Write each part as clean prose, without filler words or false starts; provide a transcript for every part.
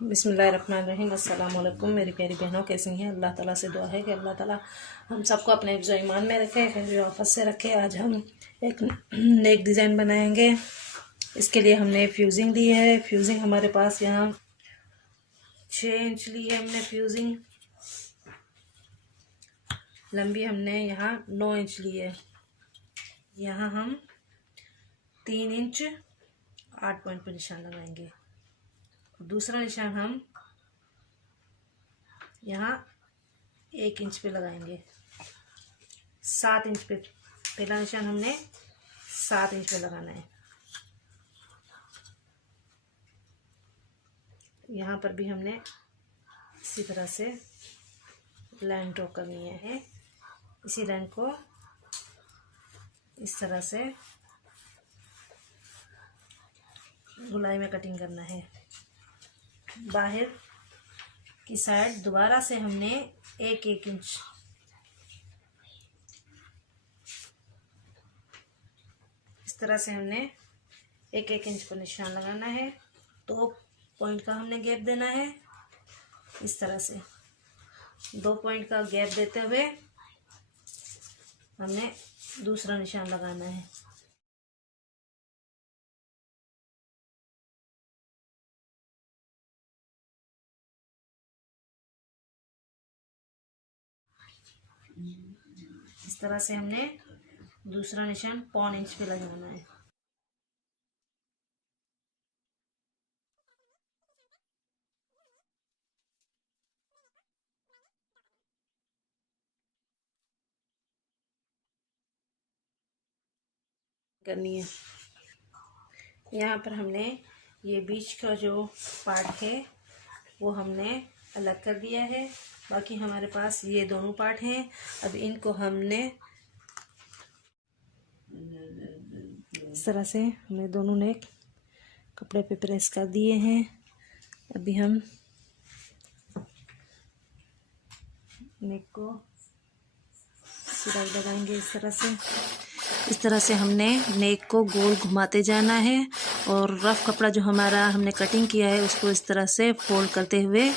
बिस्मिल्लाहिर्रहमानिर्रहीम। अस्सलाम वालेकुम मेरी प्यारी बहनों, कैसी हैं? अल्लाह ताला से दुआ है कि अल्लाह ताला हम सबको अपने हिफ्ज़ ईमान में रखे, खैर आफत से रखे। आज हम एक नेक डिज़ाइन बनाएंगे। इसके लिए हमने फ्यूजिंग ली है। फ्यूजिंग हमारे पास यहाँ 6 इंच ली है हमने फ्यूजिंग। लंबी हमने यहाँ 9 इंच ली है। यहाँ हम 3 इंच 8 पॉइंट पर निशान लगाएंगे। दूसरा निशान हम यहाँ 1 इंच पे लगाएंगे। 7 इंच पे पहला निशान हमने 7 इंच पे लगाना है। यहाँ पर भी हमने इसी तरह से लाइन ड्रॉ करनी है। इसी लाइन को इस तरह से गोलाई में कटिंग करना है। बाहर की साइड दोबारा से हमने 1-1 इंच इस तरह से हमने 1-1 इंच पर निशान लगाना है। 2 पॉइंट का हमने गैप देना है। इस तरह से 2 पॉइंट का गैप देते हुए हमने दूसरा निशान लगाना है। इस तरह से हमने दूसरा निशान 1.25 इंच पे लगाना है। करनी है। यहाँ पर हमने ये बीच का जो पार्ट है वो हमने अलग कर दिया है। बाकी हमारे पास ये दोनों पार्ट हैं। अब इनको हमने इस तरह से हमने दोनों नेक कपड़े पे प्रेस कर दिए हैं। अभी हम नेक को सिलाई लगाएंगे। इस तरह से हमने नेक को गोल घुमाते जाना है और रफ कपड़ा जो हमारा हमने कटिंग किया है उसको इस तरह से फोल्ड करते हुए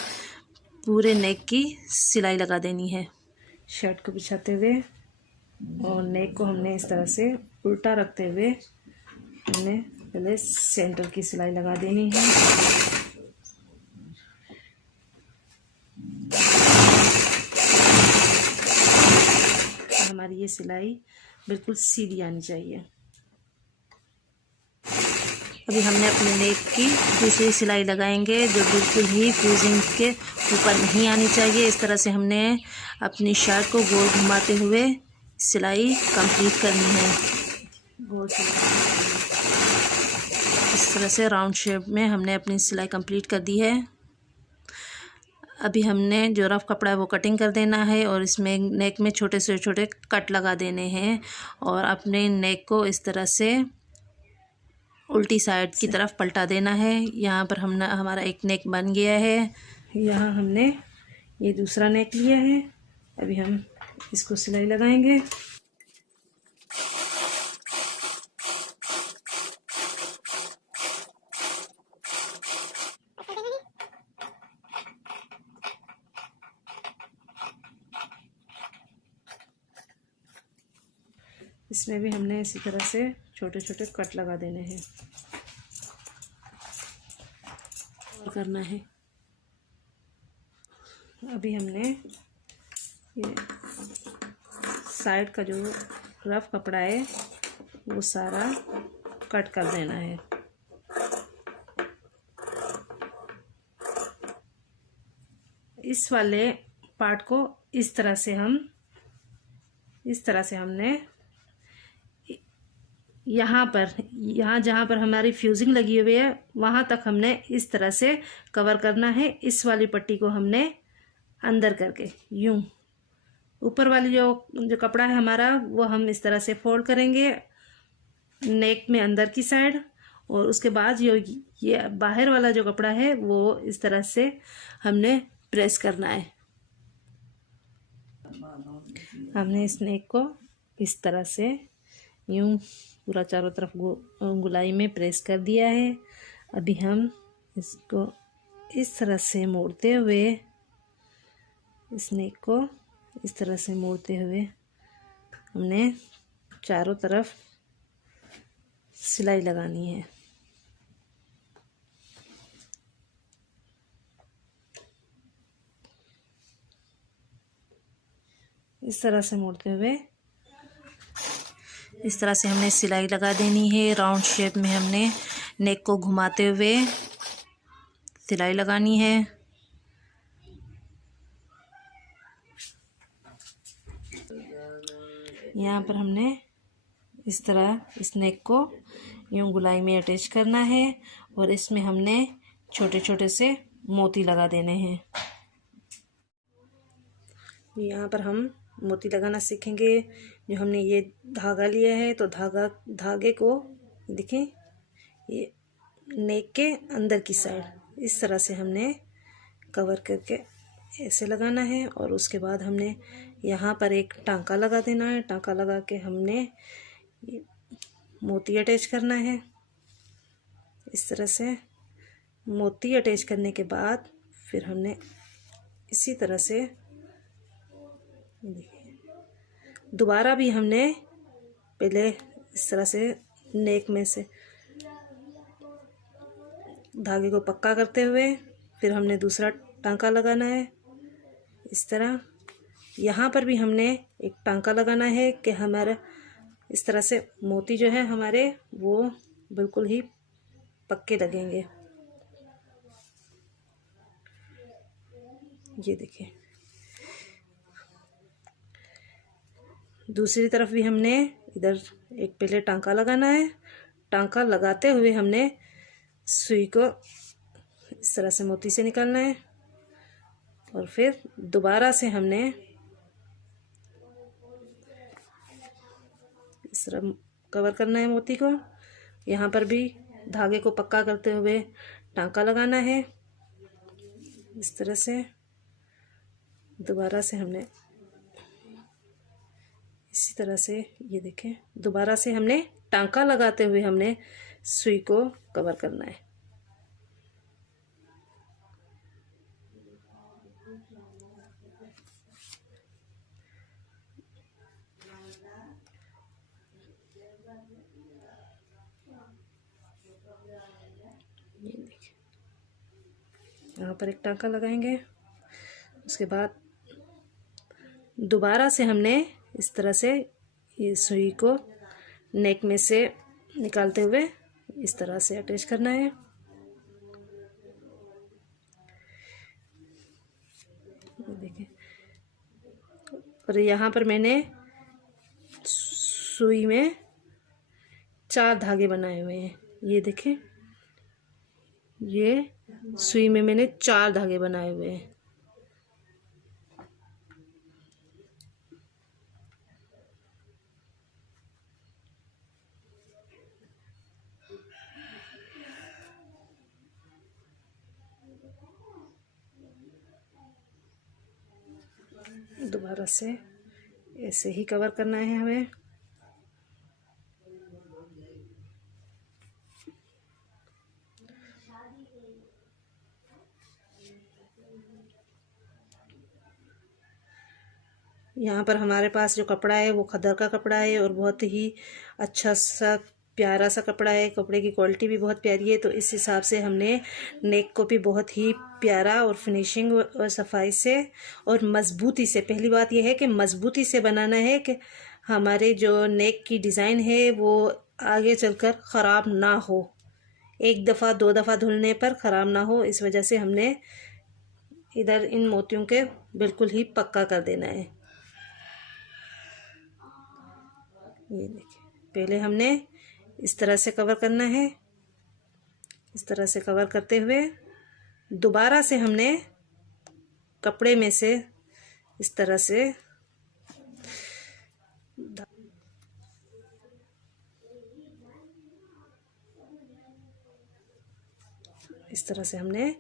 पूरे नेक की सिलाई लगा देनी है। शर्ट को बिछाते हुए और नेक को हमने इस तरह से उल्टा रखते हुए हमने पहले सेंटर की सिलाई लगा देनी है। हमारी ये सिलाई बिल्कुल सीधी आनी चाहिए। अभी हमने अपने नेक की दूसरी सिलाई लगाएंगे जो बिल्कुल ही फ्यूजिंग के ऊपर नहीं आनी चाहिए। इस तरह से हमने अपनी शर्ट को गोल घुमाते हुए सिलाई कंप्लीट करनी है। गोल सिलाई इस तरह से राउंड शेप में हमने अपनी सिलाई कंप्लीट कर दी है। अभी हमने जो रफ कपड़ा है वो कटिंग कर देना है और इसमें नेक में छोटे से छोटे कट लगा देने हैं और अपने नेक को इस तरह से उल्टी साइड की तरफ पलटा देना है। यहाँ पर हमारा एक नेक बन गया है। यहाँ हमने ये दूसरा नेक लिया है। अभी हम इसको सिलाई लगाएंगे। इसमें भी हमने इसी तरह से छोटे छोटे कट लगा देने हैं और करना है। अभी हमने ये साइड का जो रफ कपड़ा है वो सारा कट कर देना है। इस वाले पार्ट को इस तरह से हमने यहाँ जहाँ पर हमारी फ्यूजिंग लगी हुई है वहाँ तक हमने इस तरह से कवर करना है। इस वाली पट्टी को हमने अंदर करके यूं ऊपर वाली जो कपड़ा है हमारा वो हम इस तरह से फोल्ड करेंगे नेक में अंदर की साइड और उसके बाद ये बाहर वाला जो कपड़ा है वो इस तरह से हमने प्रेस करना है। हमने इस नेक को इस तरह से यूं पूरा चारों तरफ गोलाई में प्रेस कर दिया है। अभी हम इसको इस तरह से मोड़ते हुए, इस नेक को इस तरह से मोड़ते हुए हमने चारों तरफ सिलाई लगानी है। इस तरह से मोड़ते हुए इस तरह से हमने सिलाई लगा देनी है। राउंड शेप में हमने नेक को घुमाते हुए सिलाई लगानी है। यहाँ पर हमने इस तरह इस नेक को यूं गुलाई में अटैच करना है और इसमें हमने छोटे छोटे से मोती लगा देने हैं। यहाँ पर हम मोती लगाना सीखेंगे। जो हमने ये धागा लिया है तो धागे को देखें, ये नेक के अंदर की साइड इस तरह से हमने कवर करके ऐसे लगाना है और उसके बाद हमने यहाँ पर एक टांका लगा देना है। टांका लगा के हमने मोती अटैच करना है। इस तरह से मोती अटैच करने के बाद फिर हमने इसी तरह से दोबारा भी हमने पहले इस तरह से नेक में से धागे को पक्का करते हुए फिर हमने दूसरा टांका लगाना है। इस तरह यहाँ पर भी हमने एक टांका लगाना है कि हमारा इस तरह से मोती जो है हमारे वो बिल्कुल ही पक्के लगेंगे। ये देखिए, दूसरी तरफ भी हमने इधर एक पहले टांका लगाना है। टांका लगाते हुए हमने सुई को इस तरह से मोती से निकालना है और फिर दोबारा से हमने इस तरह कवर करना है मोती को। यहाँ पर भी धागे को पक्का करते हुए टांका लगाना है। इस तरह से दोबारा से हमने इसी तरह से ये देखें, दोबारा से हमने टांका लगाते हुए हमने सुई को कवर करना है। ये देखिए, यहाँ पर एक टांका लगाएंगे। उसके बाद दोबारा से हमने इस तरह से ये सुई को नेक में से निकालते हुए इस तरह से अटैच करना है। देखिए, और यहाँ पर मैंने सुई में 4 धागे बनाए हुए हैं। ये देखें, ये सुई में मैंने 4 धागे बनाए हुए हैं। दोबारा से ऐसे ही कवर करना है हमें। यहाँ पर हमारे पास जो कपड़ा है वो खद्दर का कपड़ा है और बहुत ही अच्छा सा प्यारा सा कपड़ा है। कपड़े की क्वालिटी भी बहुत प्यारी है, तो इस हिसाब से हमने नेक को भी बहुत ही प्यारा और फिनिशिंग और सफाई से और मजबूती से, पहली बात यह है कि मजबूती से बनाना है कि हमारे जो नेक की डिज़ाइन है वो आगे चलकर ख़राब ना हो, 1 दफ़ा 2 दफ़ा धुलने पर ख़राब ना हो। इस वजह से हमने इधर इन मोतियों के बिल्कुल ही पक्का कर देना है। ये देखिए, पहले हमने इस तरह से कवर करना है। इस तरह से कवर करते हुए दोबारा से हमने कपड़े में से इस तरह से हमने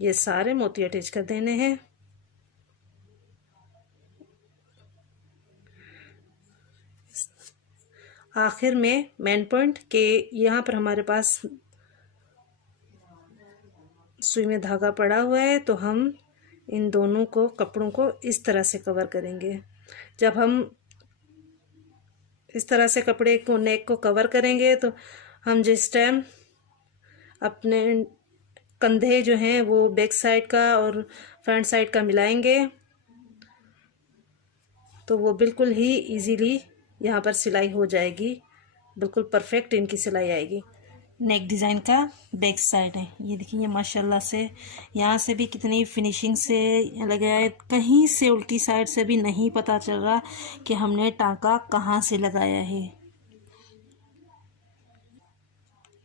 ये सारे मोती अटैच कर देने हैं। आखिर में मेन पॉइंट के यहाँ पर हमारे पास सुई में धागा पड़ा हुआ है, तो हम इन दोनों को कपड़ों को इस तरह से कवर करेंगे। जब हम इस तरह से कपड़े को नेक को कवर करेंगे तो हम जिस टाइम अपने कंधे जो हैं वो बैक साइड का और फ्रंट साइड का मिलाएंगे तो वो बिल्कुल ही इजीली यहाँ पर सिलाई हो जाएगी, बिल्कुल परफेक्ट इनकी सिलाई आएगी। नेक डिज़ाइन का बैक साइड है, ये देखिए, ये माशाल्लाह से यहाँ से भी कितनी फिनिशिंग से लगाया है, कहीं से उल्टी साइड से भी नहीं पता चल रहा कि हमने टाँका कहाँ से लगाया है।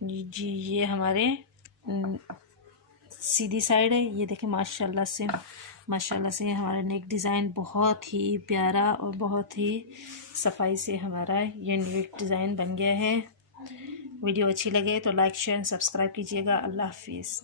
जी ये हमारे सीधी साइड है, ये देखें माशाल्लाह से हमारा नेक डिज़ाइन बहुत ही प्यारा और बहुत ही सफाई से हमारा ये नेक डिज़ाइन बन गया है। वीडियो अच्छी लगे तो लाइक शेयर सब्सक्राइब कीजिएगा। अल्लाह हाफिज़।